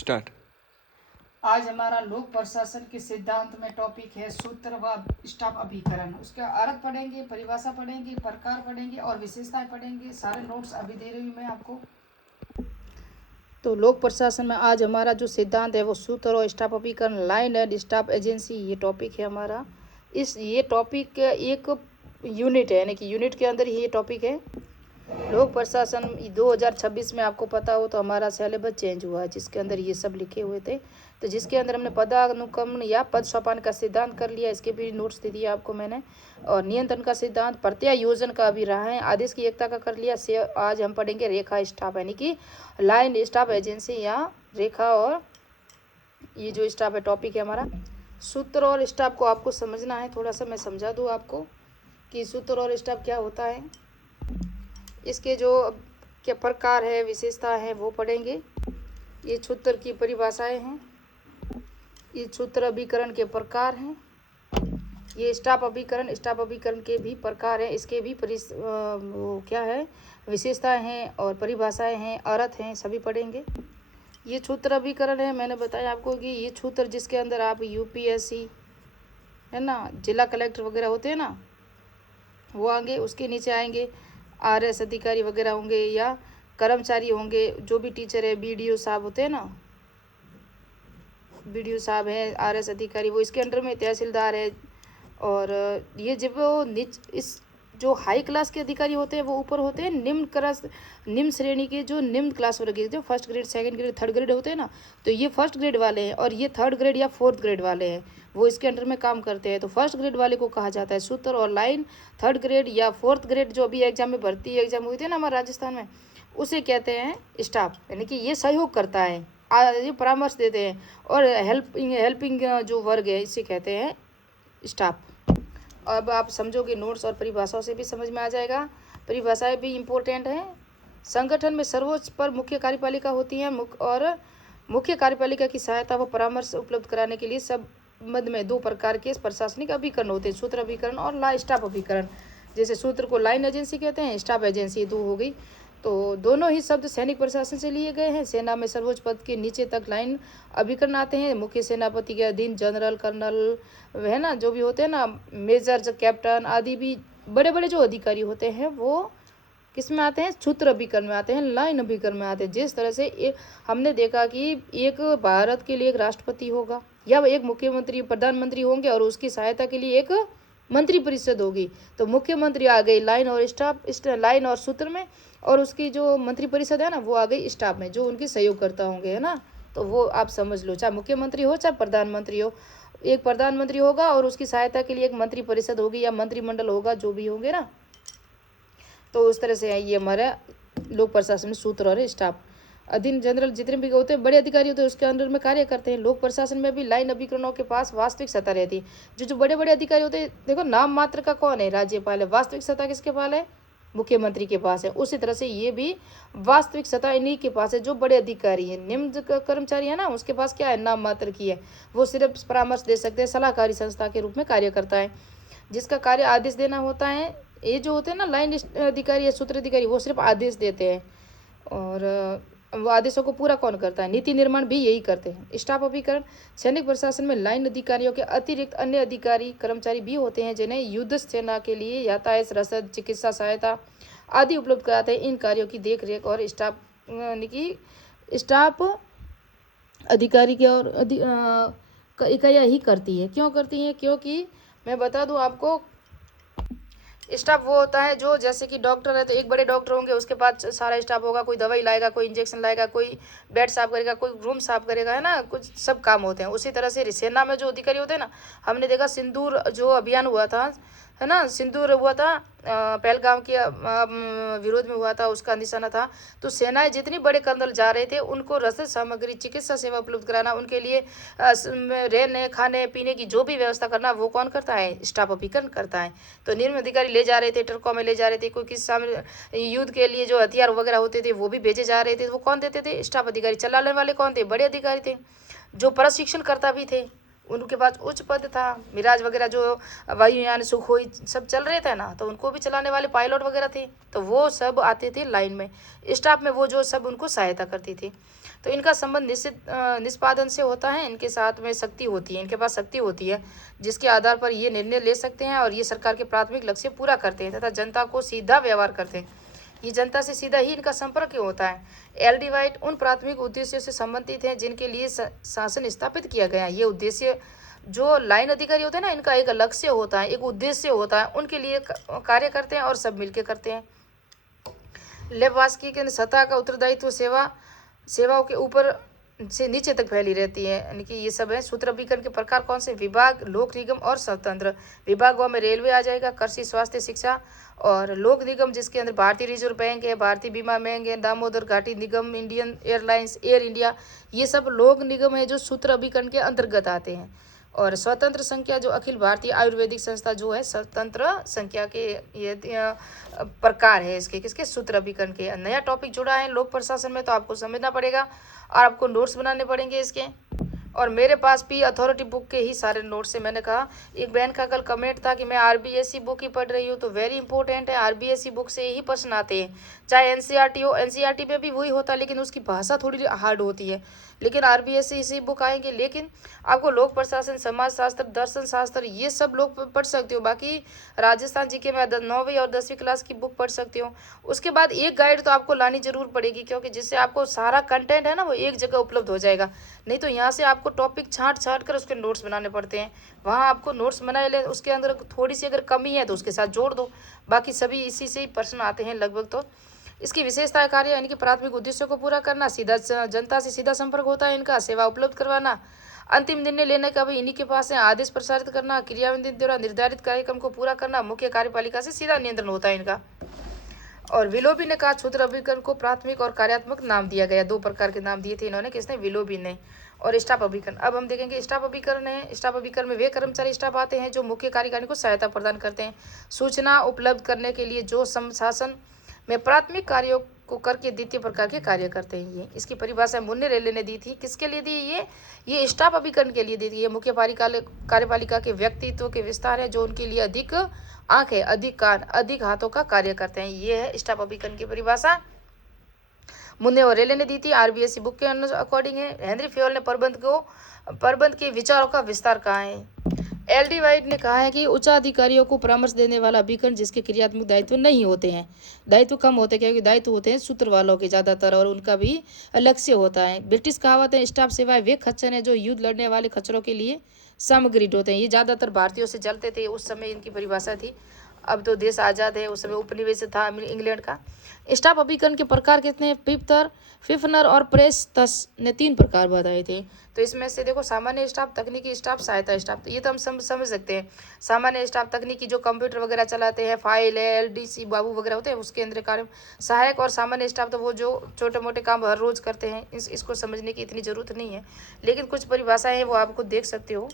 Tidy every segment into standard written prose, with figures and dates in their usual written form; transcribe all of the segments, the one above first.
Start. आज हमारा लोक प्रशासन के सिद्धांत में टॉपिक है सूत्र व स्टाफ अभिकरण। उसका अर्थ पढ़ेंगे, परिभाषा पढ़ेंगे, प्रकार पढ़ेंगे और विशेषताएं पढ़ेंगे। सारे नोट्स अभी दे रही हूँ मैं आपको। तो लोक प्रशासन में आज हमारा जो सिद्धांत है वो सूत्र और स्टाफ अभिकरण, लाइन एंड स्टाफ एजेंसी, ये टॉपिक है हमारा। ये टॉपिक एक यूनिट है, यानी कि यूनिट के अंदर ही ये टॉपिक है। लोक प्रशासन 2026 में आपको पता हो तो हमारा सिलेबस चेंज हुआ है, जिसके अंदर ये सब लिखे हुए थे। तो जिसके अंदर हमने पदानुक्रमण या पद सोपान का सिद्धांत कर लिया, इसके भी नोट्स दे दिया आपको मैंने। और नियंत्रण का सिद्धांत, प्रत्यायोजन का अभी रहा है, आदेश की एकता का कर लिया। से आज हम पढ़ेंगे रेखा स्टाफ, यानी कि लाइन स्टाफ एजेंसी या रेखा। और ये जो स्टाफ है टॉपिक है हमारा। सूत्र और स्टाफ को आपको समझना है, थोड़ा सा मैं समझा दूँ आपको कि सूत्र और स्टाफ क्या होता है। इसके जो क्या प्रकार है, विशेषता है, वो पढ़ेंगे। ये सूत्र की परिभाषाएं हैं, ये सूत्र अभिकरण के प्रकार हैं, ये स्टाफ अभिकरण के भी प्रकार हैं, इसके भी वो क्या है, विशेषताएं हैं और परिभाषाएं हैं, अर्थ हैं, सभी पढ़ेंगे। ये सूत्र अभिकरण है, मैंने बताया आपको कि ये सूत्र जिसके अंदर आप यूपीएससी है ना, जिला कलेक्टर वगैरह होते हैं ना, वो आगे उसके नीचे आएंगे आरएस अधिकारी वगैरह होंगे या कर्मचारी होंगे, जो भी टीचर है, बीडीओ साहब होते हैं ना, बीडीओ साहब है, आरएस अधिकारी, वो इसके अंडर में तहसीलदार है। और ये जब वो इस जो हाई क्लास के अधिकारी होते हैं वो ऊपर होते हैं निम्न श्रेणी के, जो निम्न क्लास वर्ग के, जो first grade, second grade, third grade होते हैं ना, तो ये फर्स्ट ग्रेड वाले हैं और ये थर्ड ग्रेड या फोर्थ ग्रेड वाले हैं, वो इसके अंडर में काम करते हैं। तो फर्स्ट ग्रेड वाले को कहा जाता है सूत्र और लाइन। थर्ड ग्रेड या फोर्थ ग्रेड जो अभी एग्जाम में भर्ती एग्जाम हुई थी ना हमारे राजस्थान में, उसे कहते हैं स्टाफ, यानी कि ये सहयोग करता है, ये परामर्श देते हैं। और हेल्पिंग जो वर्ग है इसे कहते हैं स्टाफ। अब आप समझोगे, नोट्स और परिभाषाओं से भी समझ में आ जाएगा। परिभाषाएं भी इम्पोर्टेंट हैं। संगठन में सर्वोच्च पर मुख्य कार्यपालिका होती है और मुख्य कार्यपालिका की सहायता व परामर्श उपलब्ध कराने के लिए संबंध में दो प्रकार के प्रशासनिक अभिकरण होते हैं, सूत्र अभिकरण और स्टाफ अभिकरण। जैसे सूत्र को लाइन एजेंसी कहते हैं, स्टाफ एजेंसी, दो हो गई। तो दोनों ही शब्द सैनिक प्रशासन से लिए गए हैं। सेना में सर्वोच्च पद के नीचे तक लाइन अभिकरण आते हैं। मुख्य सेनापति के अधीन जनरल, कर्नल है ना, जो भी होते हैं ना, मेजर, कैप्टन आदि भी बड़े बड़े जो अधिकारी होते हैं वो किस में आते हैं, सूत्र अभिकरण में आते हैं, लाइन अभिकरण में आते हैं। जिस तरह से हमने देखा कि एक भारत के लिए एक राष्ट्रपति होगा या एक मुख्यमंत्री, प्रधानमंत्री होंगे और उसकी सहायता के लिए एक मंत्री परिषद होगी। तो मुख्यमंत्री आ गई लाइन और स्टाफ, लाइन और सूत्र में, और उसकी जो मंत्री परिषद है ना वो आ गई स्टाफ में, जो उनके सहयोगकर्ता होंगे, है ना। तो वो आप समझ लो, चाहे मुख्यमंत्री हो चाहे प्रधानमंत्री हो, एक प्रधानमंत्री होगा और उसकी सहायता के लिए एक मंत्री परिषद होगी या मंत्रिमंडल होगा, जो भी होंगे ना। तो उस तरह से ये हमारा लोक प्रशासन में सूत्र और स्टाफ। अधीन जनरल जितने भी होते हैं, बड़े अधिकारी होते हैं, उसके अंडर में कार्य करते हैं। लोक प्रशासन में भी लाइन अभिकरणों के पास वास्तविक सत्ता रहती है। जो बड़े बड़े अधिकारी होते हैं, देखो नाम मात्र का कौन है, राज्यपाल है, वास्तविक सत्ता किसके पास है, मुख्यमंत्री के पास है। उसी तरह से ये भी वास्तविक सत्ता इन्हीं के पास है, जो बड़े अधिकारी हैं। निम्न कर्मचारी है ना, उसके पास क्या है, नाम मात्र की है, वो सिर्फ परामर्श दे सकते हैं, सलाहकारी संस्था के रूप में कार्य करता है, जिसका कार्य आदेश देना होता है। ये जो होते हैं ना लाइन अधिकारी या सूत्र अधिकारी, वो सिर्फ आदेश देते हैं, और वो आदेशों को पूरा कौन करता है, नीति निर्माण भी यही करते हैं। स्टाफ अभिकरण, सैनिक प्रशासन में लाइन अधिकारियों के अतिरिक्त अन्य अधिकारी कर्मचारी भी होते हैं, जिन्हें युद्ध सेना के लिए यातायात, रसद, चिकित्सा सहायता आदि उपलब्ध कराते हैं। इन कार्यों की देख रेख और स्टाफ यानी कि स्टाफ अधिकारी के और इकाइयाँ ही करती है। क्यों करती हैं, क्योंकि मैं बता दूं आपको, स्टाफ वो होता है जो, जैसे कि डॉक्टर है तो एक बड़े डॉक्टर होंगे, उसके पास सारा स्टाफ होगा, कोई दवाई लाएगा, कोई इंजेक्शन लाएगा, कोई बेड साफ करेगा, कोई रूम साफ करेगा, है ना, कुछ सब काम होते हैं। उसी तरह से सेना में जो अधिकारी होते हैं ना, हमने देखा सिंदूर जो अभियान हुआ था, है ना, सिंदूर हुआ था, पहलगाम के विरोध में हुआ था, उसका निशाना था। तो सेनाएं जितनी बड़े कर्नल जा रहे थे, उनको रसद सामग्री, चिकित्सा सेवा उपलब्ध कराना, उनके लिए रहने, खाने पीने की जो भी व्यवस्था करना, वो कौन करता है, स्टाफ अभिकरण करता है। तो निम्न अधिकारी ले जा रहे थे, ट्रकों में ले जा रहे थे, कोई किस सामने युद्ध के लिए जो हथियार वगैरह होते थे वो भी भेजे जा रहे थे, वो कौन देते थे, स्टाफ अधिकारी। चलाने वाले कौन थे, बड़े अधिकारी थे, जो प्रशिक्षण करता भी थे, उनके पास उच्च पद था। मिराज वगैरह जो वायुयान, सुखोई सब चल रहे थे ना, तो उनको भी चलाने वाले पायलट वगैरह थे, तो वो सब आते थे लाइन में। स्टाफ में वो जो सब उनको सहायता करती थी। तो इनका संबंध निश्चित निष्पादन से होता है। इनके साथ में शक्ति होती है, इनके पास शक्ति होती है जिसके आधार पर ये निर्णय ले सकते हैं और ये सरकार के प्राथमिक लक्ष्य पूरा करते हैं तथा जनता को सीधा व्यवहार करते हैं। ये जनता से सीधा ही इनका संपर्क होता है। एलडी वाइट उन प्राथमिक उद्देश्यों से संबंधित हैं जिनके लिए शासन स्थापित किया गया है। ये उद्देश्य जो लाइन अधिकारी होते हैं ना, इनका एक लक्ष्य होता है, एक उद्देश्य होता है, उनके लिए कार्य करते हैं और सब मिलकर करते हैं। लेबवास्की के सतह का उत्तरदायित्व सेवाओं के ऊपर से नीचे तक फैली रहती है, यानी कि ये सब है। सूत्रबद्धीकरण के प्रकार कौन से? विभाग, लोक निगम और स्वतंत्र। विभागों में रेलवे आ जाएगा, कृषि, स्वास्थ्य, शिक्षा। और लोक निगम जिसके अंदर भारतीय रिजर्व बैंक है, भारतीय बीमा बैंक है, दामोदर घाटी निगम, इंडियन एयरलाइंस, एयर इंडिया, ये सब लोक निगम है जो सूत्रबद्धीकरण के अंतर्गत आते हैं। और स्वतंत्र संख्या जो अखिल भारतीय आयुर्वेदिक संस्था जो है स्वतंत्र संख्या के ये प्रकार है इसके, किसके? सूत्रबद्धीकरण के। नया टॉपिक जुड़ा है लोक प्रशासन में, तो आपको समझना पड़ेगा और आपको नोट्स बनाने पड़ेंगे इसके। और मेरे पास भी अथॉरिटी बुक के ही सारे नोट्स है। मैंने कहा, एक बहन का कल कमेंट था कि मैं आरबीएसई बुक ही पढ़ रही हूँ, तो वेरी इंपॉर्टेंट है। आरबीएसई बुक से ही प्रश्न आते हैं, चाहे एनसीईआरटी हो। एनसीईआरटी में भी वही होता है, लेकिन उसकी भाषा थोड़ी हार्ड होती है। लेकिन आरबीएसई से बुक आएंगे, लेकिन आपको लोक प्रशासन, समाज शास्त्र, दर्शन शास्त्र, ये सब लोग पढ़ सकते हो। बाकी राजस्थान जीके में 9वीं और 10वीं क्लास की बुक पढ़ सकते हो। उसके बाद एक गाइड तो आपको लानी जरूर पड़ेगी, क्योंकि जिससे आपको सारा कंटेंट है ना वो एक जगह उपलब्ध हो जाएगा। नहीं तो यहाँ से आपको टॉपिक छांट कर उसके नोट्स बनाने पड़ते हैं। वहाँ आपको नोट्स बनाए ले, उसके अंदर थोड़ी सी अगर कमी है तो उसके साथ जोड़ दो। बाकी सभी इसी से ही प्रश्न आते हैं लगभग। तो इसकी विशेषता कार्य यानी कि प्राथमिक उद्देश्यों को पूरा करना, सीधा जनता से सीधा संपर्क होता है इनका, सेवा उपलब्ध करवाना, अंतिम निर्णय लेने का भी इन्हीं के पास है, आदेश प्रसारित करना, क्रियान्वयन द्वारा निर्धारित कार्यक्रम को पूरा करना, मुख्य कार्यपालिका से सीधा नियंत्रण होता है इनका। और विलोबी ने कहा सूत्रबद्धीकरण को प्राथमिक और कार्यात्मक नाम दिया गया। 2 प्रकार के नाम दिए थे इन्होंने, किसने? विलोबी ने। और स्टाफ अभिकरण, अब हम देखेंगे स्टाफ अभिकरण है। स्टाफ अभिकरण में वे कर्मचारी स्टाफ आते हैं जो मुख्य कार्यकारिणी को सहायता प्रदान करते हैं, सूचना उपलब्ध करने के लिए, जो शासन में प्राथमिक कार्यों को करके द्वितीय प्रकार के कार्य करते हैं। ये इसकी परिभाषा मुन्ने रेले ने दी थी। किसके लिए दी? ये स्टाफ अभिकरण के लिए दी थी। ये मुख्य कार्यपालिका के व्यक्तित्व के विस्तार है जो उनके लिए अधिक आंख है, अधिक कान, अधिक हाथों का कार्य करते हैं। ये है स्टाफ अभिकरण की परिभाषा, मुन्ने और रेले ने दी थी। आरबीएसई बुक के अकॉर्डिंग है। हेनरी फेयल ने प्रबंध के विचारों का विस्तार कहा है। एलडी वाइट ने कहा है कि उच्चाधिकारियों को परामर्श देने वाला अभिकरण जिसके क्रियात्मक दायित्व नहीं होते हैं, दायित्व कम होते हैं, क्योंकि दायित्व होते हैं सूत्र वालों के ज़्यादातर, और उनका भी लक्ष्य होता है। ब्रिटिश कहावत है, स्टाफ सेवाएं वे खच्चर हैं जो युद्ध लड़ने वाले खच्चरों के लिए सामग्री होते हैं। ये ज़्यादातर भारतीयों से जलते थे, उस समय इनकी परिभाषा थी। अब तो देश आज़ाद है, उस समय उपनिवेश था इंग्लैंड का। स्टाफ अभिकरण के प्रकार कितने? फिफ्नर और प्रेस्टस ने 3 प्रकार बताए थे। तो इसमें से देखो, सामान्य स्टाफ, तकनीकी स्टाफ, सहायता स्टाफ। तो ये तो हम समझ सकते हैं। सामान्य स्टाफ तकनीकी जो कंप्यूटर वगैरह चलाते हैं, फाइल है, एलडीसी बाबू वगैरह होते हैं, उसके अंदर कार्य। सहायक और सामान्य स्टाफ तो वो जो छोटे मोटे काम हर रोज करते हैं। इसको समझने की इतनी जरूरत नहीं है, लेकिन कुछ परिभाषाएं हैं वो आपको देख सकते हो।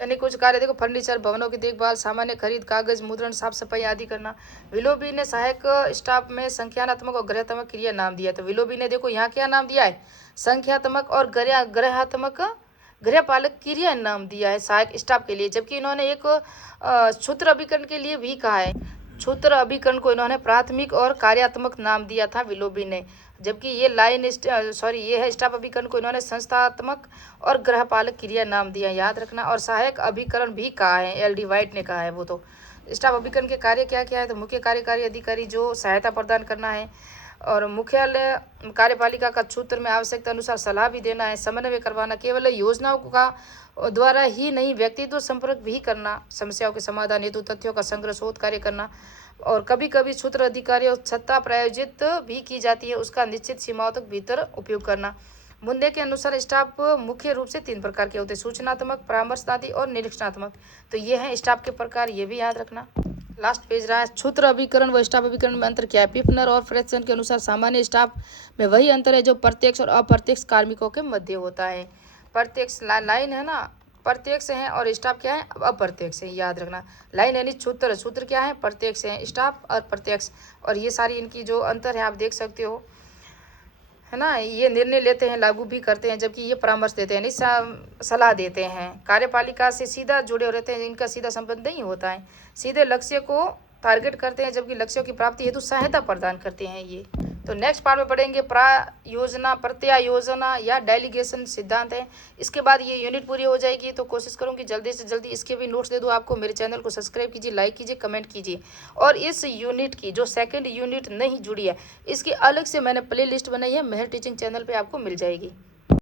यानी कुछ कार्य देखो, फर्नीचर, भवनों की देखभाल, सामान्य खरीद, कागज मुद्रण, साफ सफाई आदि करना। विलोबी ने सहायक स्टाफ में संख्यात्मक और ग्रहात्मक क्रिया नाम दिया। तो विलोबी ने देखो यहाँ क्या नाम दिया है? संख्यात्मक और ग्रहात्मक गृहपालक क्रिया नाम दिया है सहायक स्टाफ के लिए। जबकि इन्होंने एक सूत्र अभिकरण के लिए भी कहा है। सूत्र अभिकरण को इन्होंने प्राथमिक और कार्यात्मक नाम दिया था विलोबी ने। जबकि ये ये है स्टाफ अभिकरण को इन्होंने संस्थात्मक और ग्रहपालक क्रिया नाम दिया, याद रखना। और सहायक अभिकरण भी कहा है, एलडी वाइट ने कहा है वो। तो स्टाफ अभिकरण के कार्य क्या क्या है? तो मुख्य कार्यकारी अधिकारी जो सहायता प्रदान करना है, और मुख्यालय कार्यपालिका का सूत्र में आवश्यकता अनुसार सलाह भी देना है, समन्वय करवाना, केवल योजनाओं का द्वारा ही नहीं व्यक्तित्व संपर्क भी करना, समस्याओं के समाधान हेतु तथ्यों का संग्रह शोध कार्य करना, और कभी कभी सूत्र अधिकारी और सत्ता प्रायोजित भी की जाती है, उसका निश्चित सीमाओं तक भीतर उपयोग करना। मुद्दे के अनुसार स्टाफ मुख्य रूप से 3 प्रकार के होते हैं, सूचनात्मक, परामर्शदात्री और निरीक्षणात्मक। तो ये है स्टाफ के प्रकार, ये भी याद रखना। लास्ट पेज रहा है, सूत्र अभिकरण व स्टाफ अभिकरण में अंतर क्या है? पिफनर और फ्रेक्सन के अनुसार सामान्य स्टाफ में वही अंतर है जो प्रत्यक्ष और अप्रत्यक्ष कार्मिकों के मध्य होता है। प्रत्यक्ष लाइन है ना, प्रत्यक्ष है, और स्टाफ क्या है? अप्रत्यक्ष है, याद रखना। लाइन यानी सूत्र क्या है? प्रत्यक्ष है, स्टाफ अप्रत्यक्ष। और ये सारी इनकी जो अंतर है आप देख सकते हो, है ना। ये निर्णय लेते हैं, लागू भी करते हैं, जबकि ये परामर्श देते हैं, नहीं सलाह देते हैं। कार्यपालिका से सीधा जुड़े रहते हैं, इनका सीधा संबंध नहीं होता है। सीधे लक्ष्य को टारगेट करते हैं, जबकि लक्ष्यों की प्राप्ति हेतु सहायता प्रदान करते हैं ये। तो नेक्स्ट पार्ट में पढ़ेंगे प्रायोजना, प्रत्यायोजना या डेलीगेशन सिद्धांत है। इसके बाद ये यूनिट पूरी हो जाएगी। तो कोशिश करूँगी जल्दी से जल्दी इसके भी नोट्स दे दूँ आपको। मेरे चैनल को सब्सक्राइब कीजिए, लाइक कीजिए, कमेंट कीजिए। और इस यूनिट की जो सेकेंड यूनिट नहीं जुड़ी है, इसकी अलग से मैंने प्ले लिस्ट बनाई है, मेहर टीचिंग चैनल पर आपको मिल जाएगी।